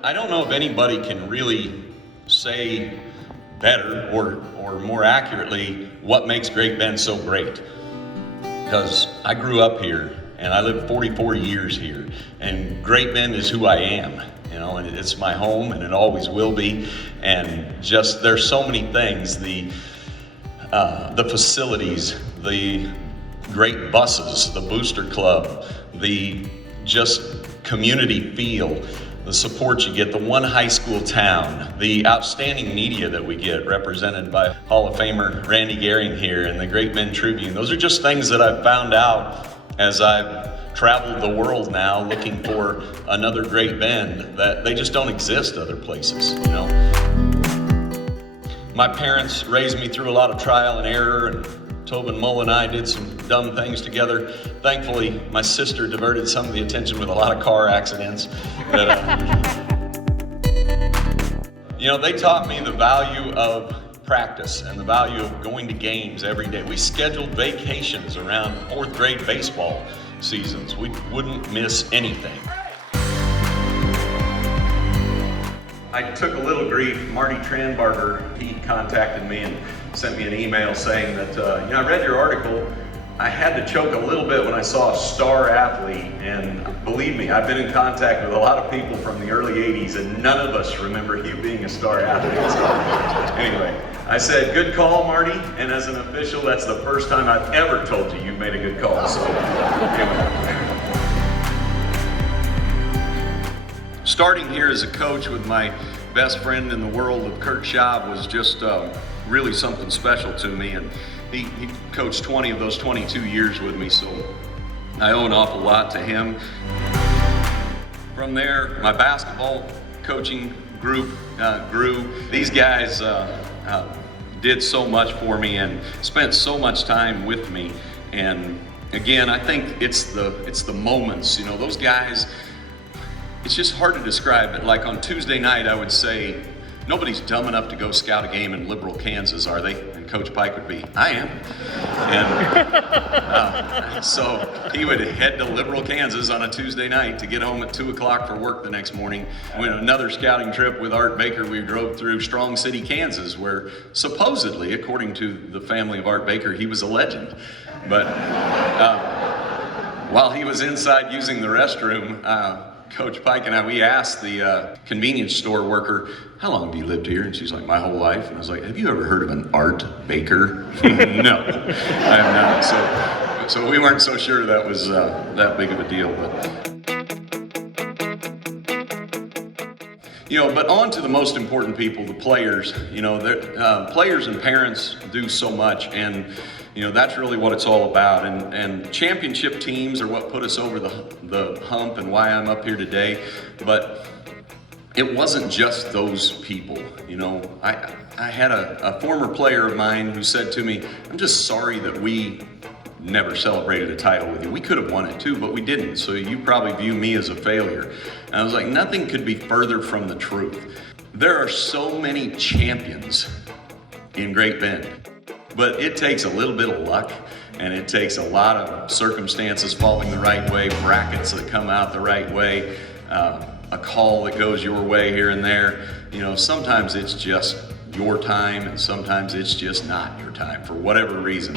I don't know if anybody can really say better or more accurately what makes Great Bend so great. Because I grew up here and I lived 44 years here, and Great Bend is who I am, and it's my home and it always will be. And just there's so many things, the facilities, the great buses, the booster club, the just community feel, the support you get, the one high school town, the outstanding media that we get represented by Hall of Famer Randy Gehring here and the Great Bend Tribune. Those are just things that I've found out as I've traveled the world now looking for another Great Bend, that they just don't exist other places, My parents raised me through a lot of trial and error, and Tobin Mull and I did some dumb things together. Thankfully, my sister diverted some of the attention with a lot of car accidents. They taught me the value of practice and the value of going to games every day. We scheduled vacations around 4th grade baseball seasons. We wouldn't miss anything. I took a little grief. Marty Tranbarger, he contacted me and sent me an email saying that, I read your article. I had to choke a little bit when I saw a star athlete, and believe me, I've been in contact with a lot of people from the early 80s, and none of us remember you being a star athlete. So, anyway, I said, good call, Marty, and as an official, that's the first time I've ever told you you've made a good call. So, Starting here as a coach with my best friend in the world of Kurt Schaub was just really something special to me, and he coached 20 of those 22 years with me, so I owe an awful lot to him. From there, my basketball coaching group grew. These guys did so much for me and spent so much time with me, and again, I think it's the moments, those guys. It's just hard to describe it. Like on Tuesday night, I would say, nobody's dumb enough to go scout a game in Liberal, Kansas, are they? And Coach Pike would be, I am. And so he would head to Liberal, Kansas on a Tuesday night to get home at 2 o'clock for work the next morning. We had another scouting trip with Art Baker. We drove through Strong City, Kansas, where supposedly, according to the family of Art Baker, he was a legend. But while he was inside using the restroom, Coach Pike and we asked the convenience store worker, how long have you lived here? And she's like, my whole life. And I was like, have you ever heard of an Art Baker? No, I have not. So we weren't so sure that was that big of a deal. But on to the most important people, the players. Players and parents do so much, and that's really what it's all about. And championship teams are what put us over the hump and why I'm up here today. But it wasn't just those people. I had a former player of mine who said to me, I'm just sorry that we never celebrated a title with you. We could have won it too, but we didn't. So you probably view me as a failure. And I was like, nothing could be further from the truth. There are so many champions in Great Bend, but it takes a little bit of luck, and it takes a lot of circumstances falling the right way, brackets that come out the right way, a call that goes your way here and there. Sometimes it's just your time, and sometimes it's just not your time for whatever reason.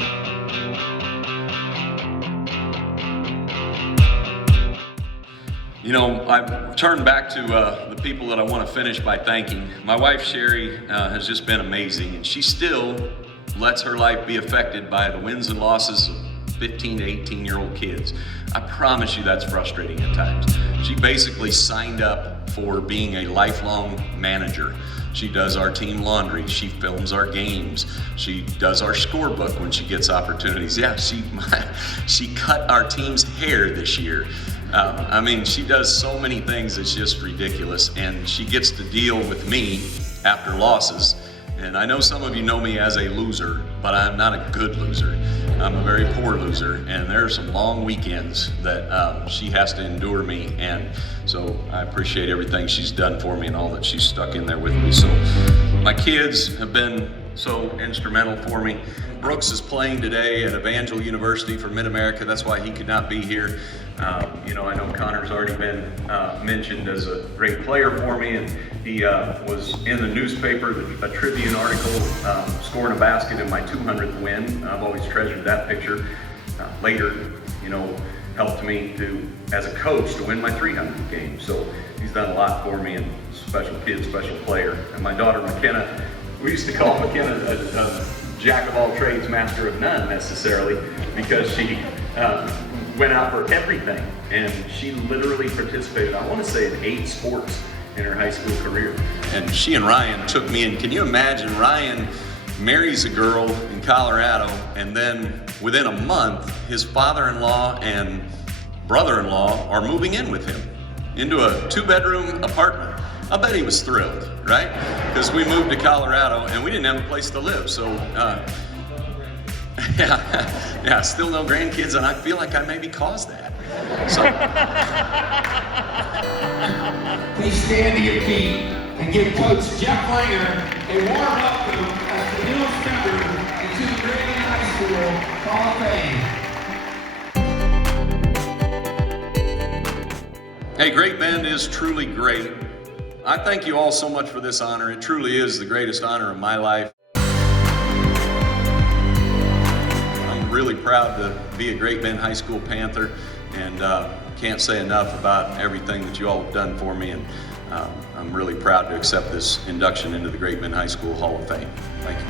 I've turned back to the people that I want to finish by thanking. My wife, Sherry, has just been amazing, and she still lets her life be affected by the wins and losses of 15 to 18-year-old kids. I promise you that's frustrating at times. She basically signed up for being a lifelong manager. She does our team laundry. She films our games. She does our scorebook when she gets opportunities. Yeah, she cut our team's hair this year. She does so many things, it's just ridiculous. And she gets to deal with me after losses. And I know some of you know me as a loser, but I'm not a good loser. I'm a very poor loser, and there are some long weekends that she has to endure me. And so I appreciate everything she's done for me and all that she's stuck in there with me. So my kids have been so instrumental for me. Brooks is playing today at Evangel University for Mid-America. That's why he could not be here. You know, I know Connor's already been mentioned as a great player for me, and he was in the newspaper, a Tribune article, scoring a basket in my 200th win. I've always treasured that picture. Later, you know, helped me as a coach to win my 300th game. So he's done a lot for me, and special kid, special player. And my daughter McKenna, we used to call McKenna a jack of all trades, master of none necessarily, because she went out for everything. And she literally participated, I want to say, in 8 sports in her high school career. And she and Ryan took me in. Can you imagine? Ryan marries a girl in Colorado, and then within a month, his father-in-law and brother-in-law are moving in with him into a 2-bedroom apartment. I bet he was thrilled, right? Because we moved to Colorado and we didn't have a place to live. So, yeah, still no grandkids, and I feel like I maybe caused that. So, please stand to your feet and give Coach Jeff Langrehr a warm welcome as the newest member into the Great Bend High School Hall of Fame. Hey, Great Bend is truly great. I thank you all so much for this honor. It truly is the greatest honor of my life. I'm really proud to be a Great Bend High School Panther, and can't say enough about everything that you all have done for me, and I'm really proud to accept this induction into the Great Bend High School Hall of Fame. Thank you.